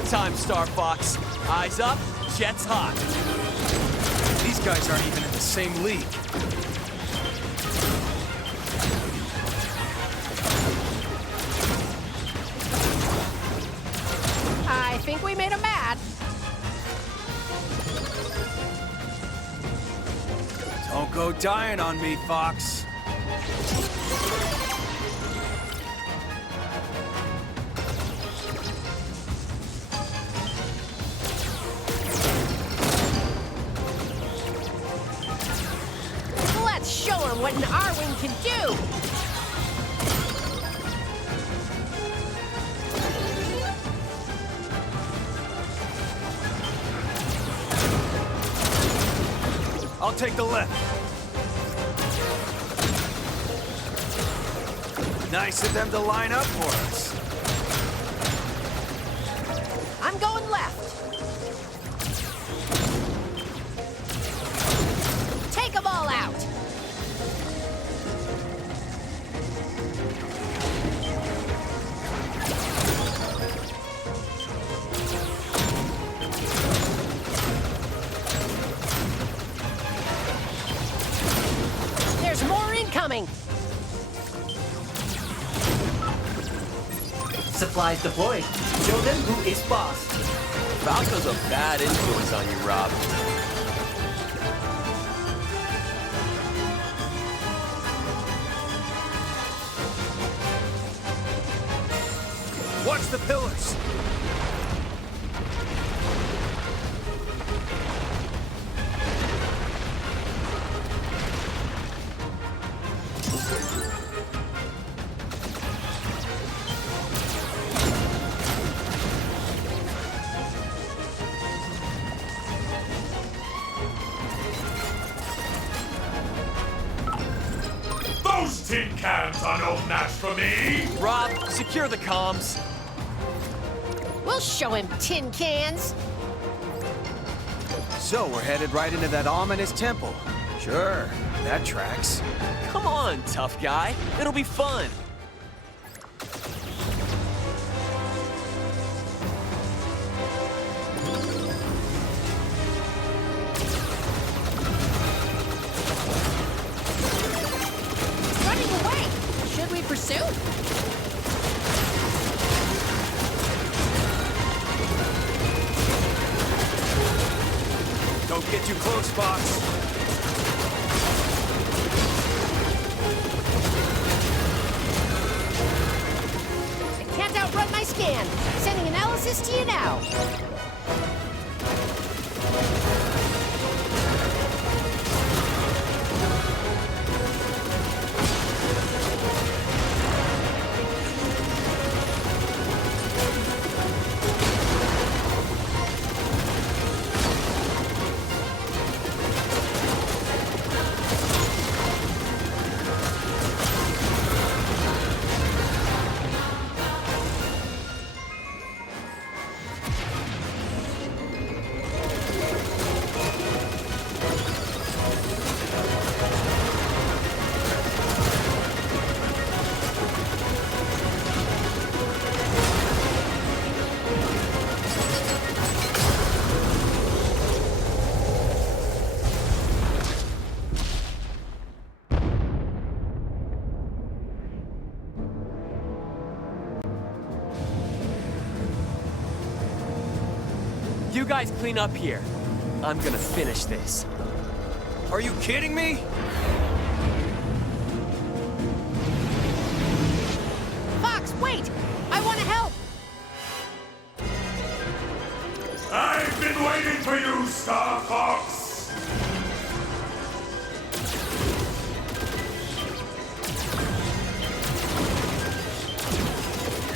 Showtime, Starfox. Eyes up, jet's hot. These guys aren't even in the same league. I think we made him mad. Don't go dying on me, Fox. Let's show him what an R-Wing can do. I'll take the left. Nice of them to line up for us. I'm going left. Take them all out. There's more incoming. Supplies deployed. Show them who is boss. Falco's a bad influence on you, Rob. Watch the pillars. Those tin cans are no match for me! Rob, secure the comms. We'll show him tin cans. So we're headed right into that ominous temple. Sure, that tracks. Come on, tough guy. It'll be fun. Running away. Should we pursue? Don't get too close, Fox. I can't outrun my scan. Sending analysis to you now. You guys clean up here. I'm gonna finish this. Are you kidding me? Fox, wait! I want to help! I've been waiting for you, Starfox!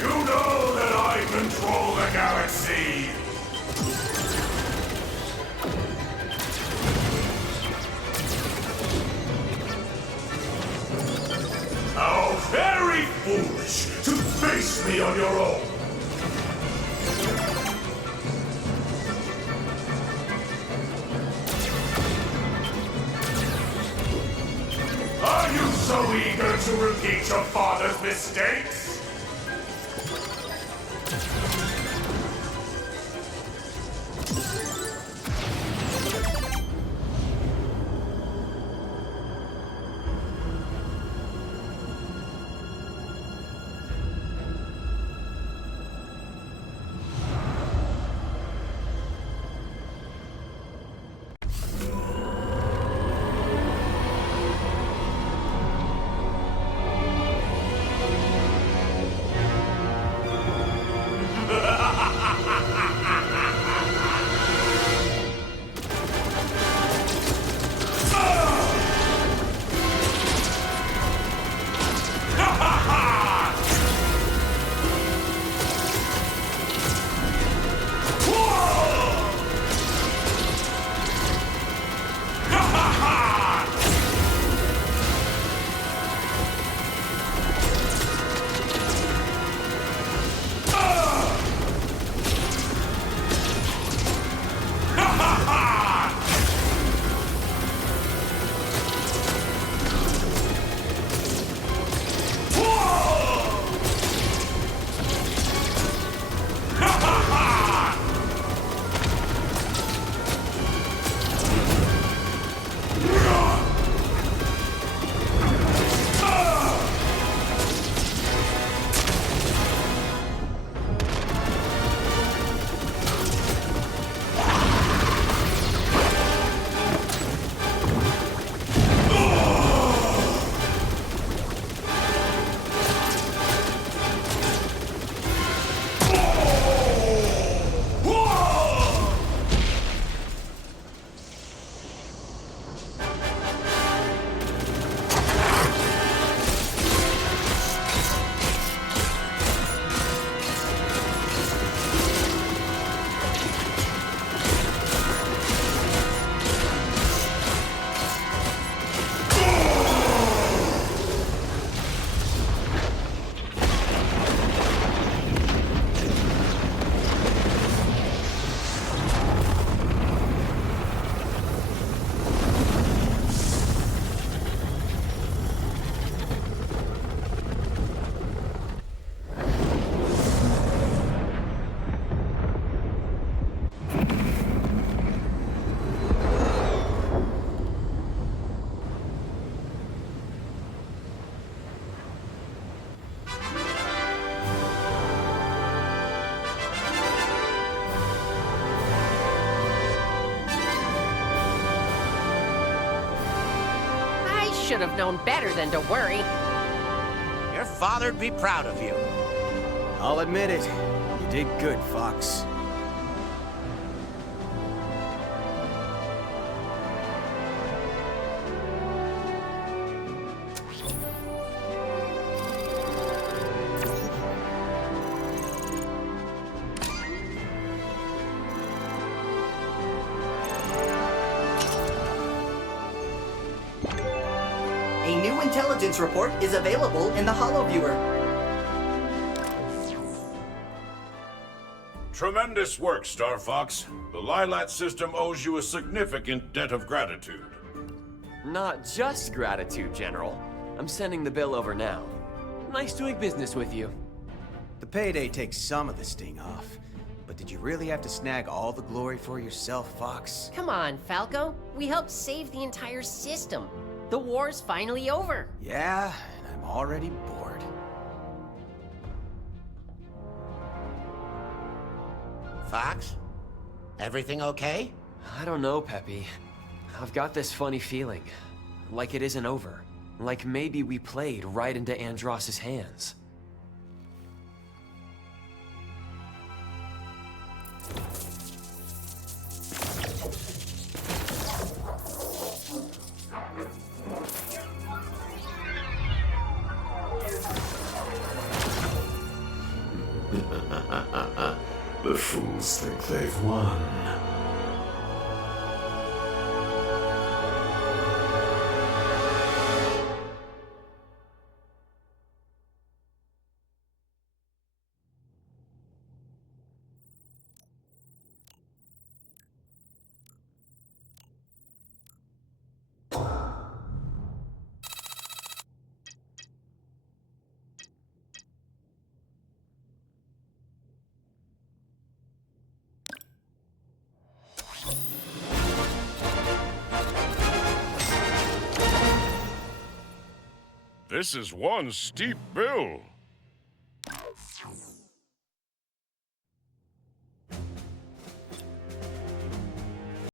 You know that I control the galaxy! How very foolish to face me on your own! Are you so eager to repeat your father's mistakes? should have known better than to worry. Your father'd be proud of you. I'll admit it. You did good, Fox. A new intelligence report is available in the HoloViewer. Tremendous work, Starfox. The Lilat system owes you a significant debt of gratitude. Not just gratitude, General. I'm sending the bill over now. Nice doing business with you. The payday takes some of the sting off. But did you really have to snag all the glory for yourself, Fox? Come on, Falco. We helped save the entire system. The war's finally over. Yeah, and I'm already bored. Fox? Everything okay? I don't know, Peppy. I've got this funny feeling. Like it isn't over. Like maybe we played right into Andross's hands. The fools think they've won. This is one steep bill.